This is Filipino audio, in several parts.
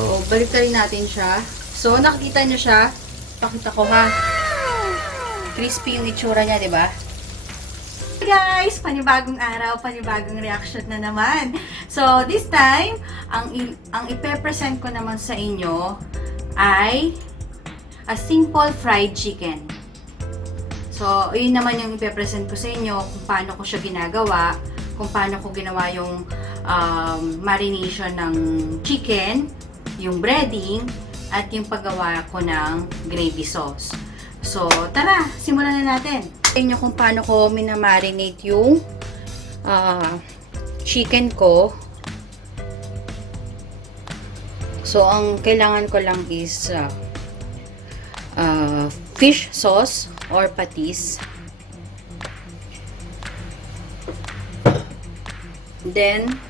So, baliktarin natin siya. So, nakikita nyo siya. Pakita ko ha. Crispy yung itsura niya, di ba? Hey guys! Panibagong araw, panibagong reaction na naman. So, this time, ang ipe-present ko naman sa inyo ay a simple fried chicken. So, yun naman yung ipe-present ko sa inyo kung paano ko siya ginagawa, kung paano ko ginawa yung marination ng chicken, yung breading, at yung paggawa ko ng gravy sauce. So, tara! Simulan na natin! Tingnan nyo kung paano ko minamarinate yung chicken ko. So, ang kailangan ko lang is fish sauce or patis. Then,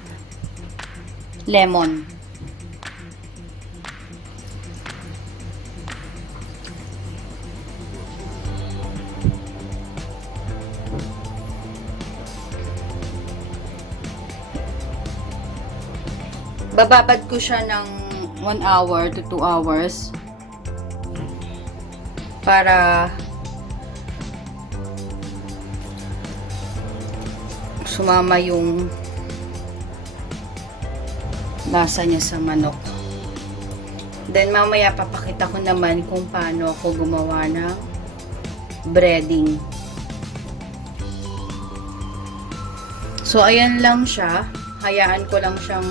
lemon. Bababad ko siya ng 1 hour to 2 hours para sumama yung lasa niya sa manok. Then mamaya papakita ko naman kung paano ako gumawa ng breading. So ayan lang siya. Hayaan ko lang siyang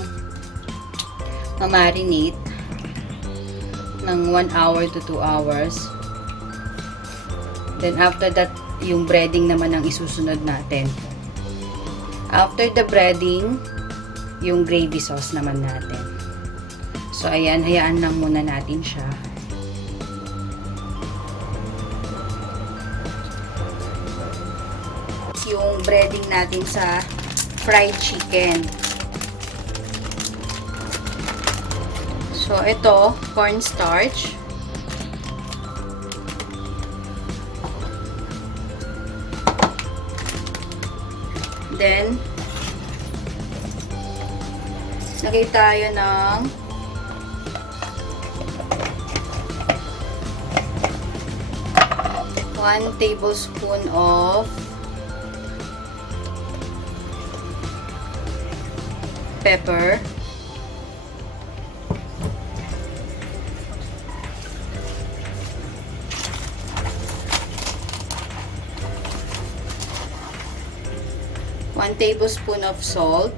ma-marinate ng 1 hour to 2 hours. Then after that, yung breading naman ang isusunod natin. After the breading, yung gravy sauce naman natin. So ayan, hayaan lang muna natin siya. Yung breading natin sa fried chicken. So, ito, cornstarch. Then, lagay tayo ng one tablespoon of pepper. 1 tablespoon of salt.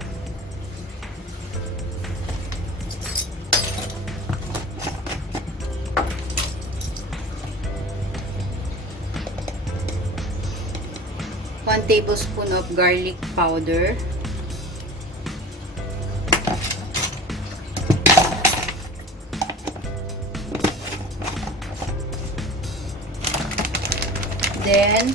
One tablespoon of garlic powder. Then,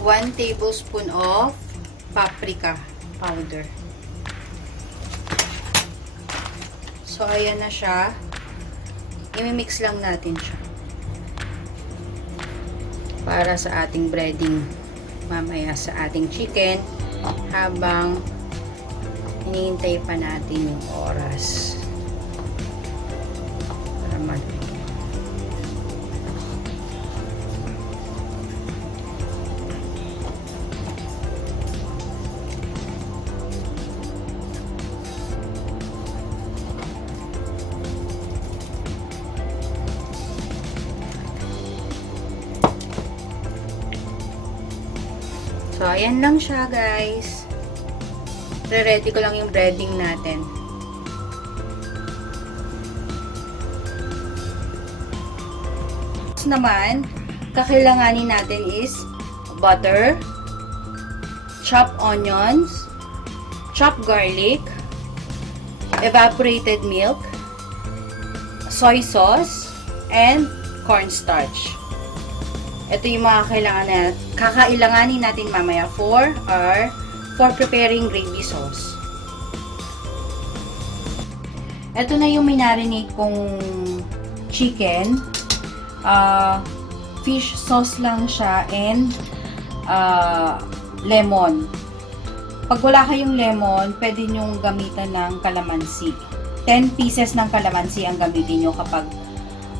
one tablespoon of paprika powder. So, ayan na siya. I-mix lang natin siya. Para sa ating breading mamaya sa ating chicken habang hinihintay pa natin yung oras. Para maluto. So, ayan lang siya, guys. Re-ready ko lang yung breading natin. Next naman, kakailanganin natin is butter, chopped onions, chopped garlic, evaporated milk, soy sauce, and cornstarch. Ito yung mga kakailanganin natin mamaya for preparing gravy sauce. Ito na yung minarinate kong chicken. fish sauce lang siya and lemon. Pag wala kayong lemon, pwede nyong gamitan ng kalamansi. 10 pieces ng kalamansi ang gamitin nyo kapag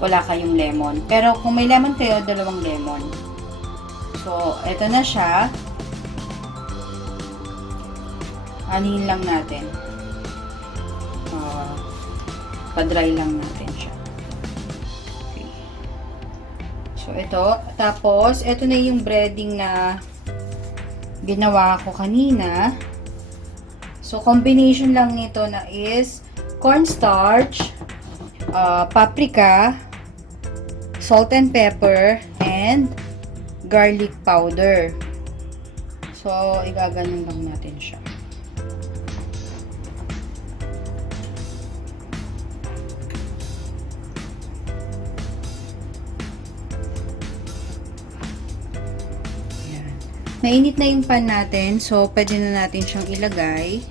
wala kayong lemon. Pero kung may lemon kayo, 2 lemon. So, eto na siya. Anihin lang natin. Pa-dry lang natin siya. Okay. So, ito. Tapos, ito na yung breading na ginawa ko kanina. So, combination lang nito na is cornstarch, paprika, salt and pepper, and garlic powder. So, igaganon lang natin siya. Mainit na yung pan natin, so pwede na natin siyang ilagay.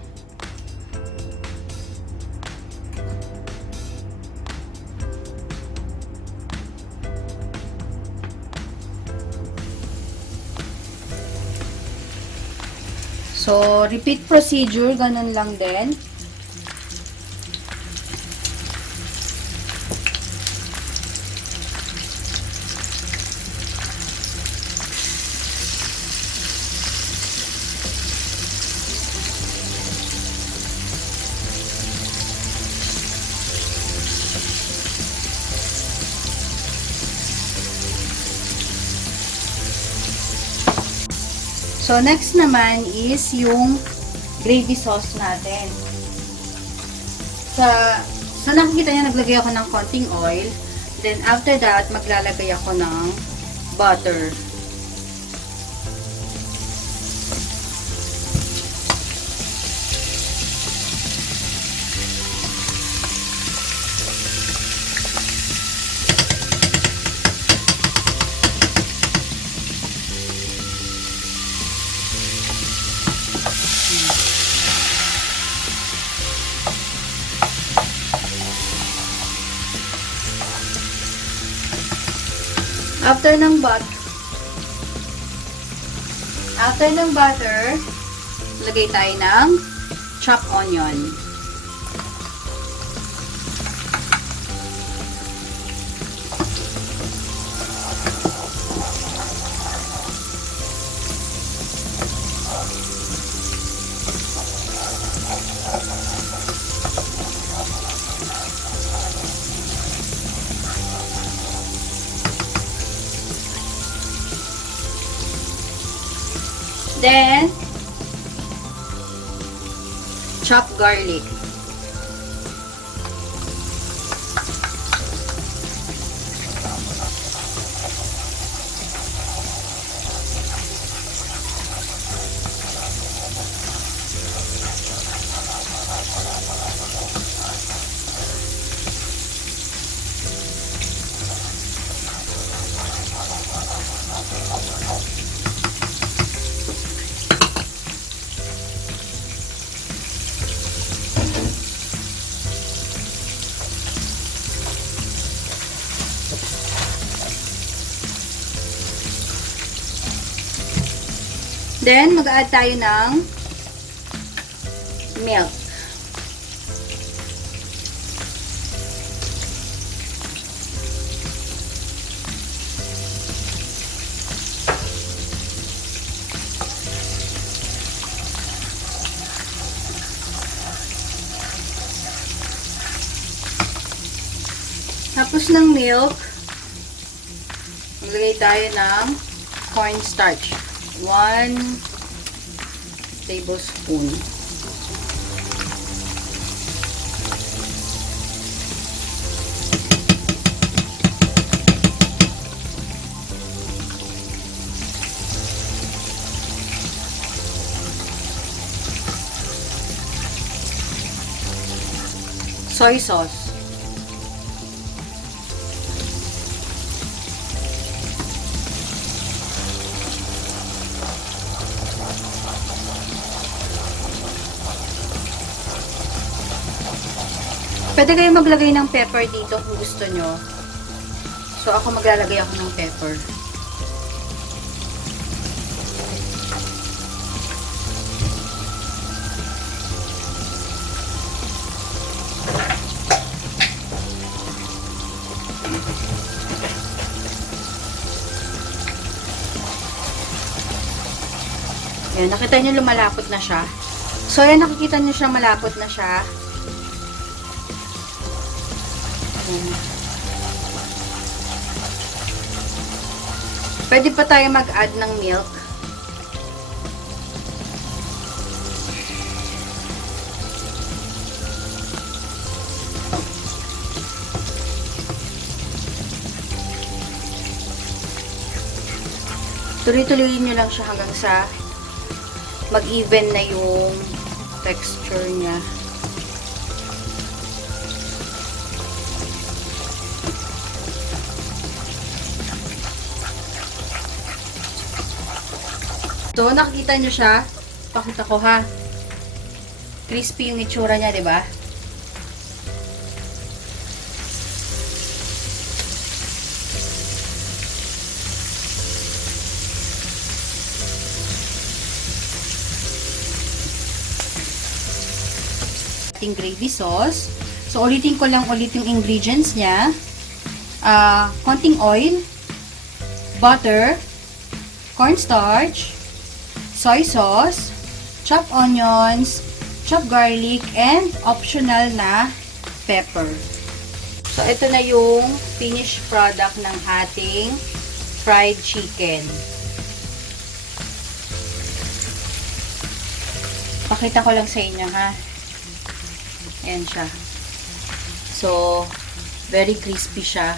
So, repeat procedure, ganun lang din. So, next naman is yung gravy sauce natin. So nakikita niyo, naglagay ako ng konting oil. Then, after that, maglalagay ako ng butter. After ng butter, lagay tayo ng chopped onion. Then, chopped garlic. Then, mag-add tayo ng milk. Tapos ng milk, maglagay tayo ng cornstarch. 1 tablespoon. Soy sauce. Pwede kayo maglagay ng pepper dito kung gusto nyo. So, So, ako maglalagay ako ng pepper. Ayan, nakita nyo lumalapot na siya. So, ayan, nakikita nyo siya, malapot na siya. Ayan. Pwede pa tayo mag-add ng milk. Tuloy-tuloyin nyo lang siya hanggang sa mag-even na yung texture niya. So, nakikita nyo siya. Pakita ko ha. Crispy yung itsura niya, di ba? Ating gravy sauce. So, ulitin ko lang ulit yung ingredients niya. Konting oil, butter, cornstarch, soy sauce, chopped onions, chopped garlic, and optional na pepper. So, ito na yung finished product ng ating fried chicken. Pakita ko lang sa inyo, ha. Ayan siya. So, very crispy siya.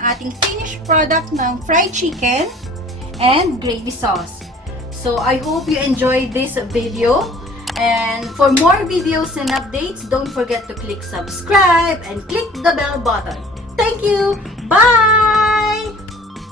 Ating finished product ng fried chicken and gravy sauce. So, I hope you enjoyed this video. And for more videos and updates, don't forget to click subscribe and click the bell button. Thank you! Bye!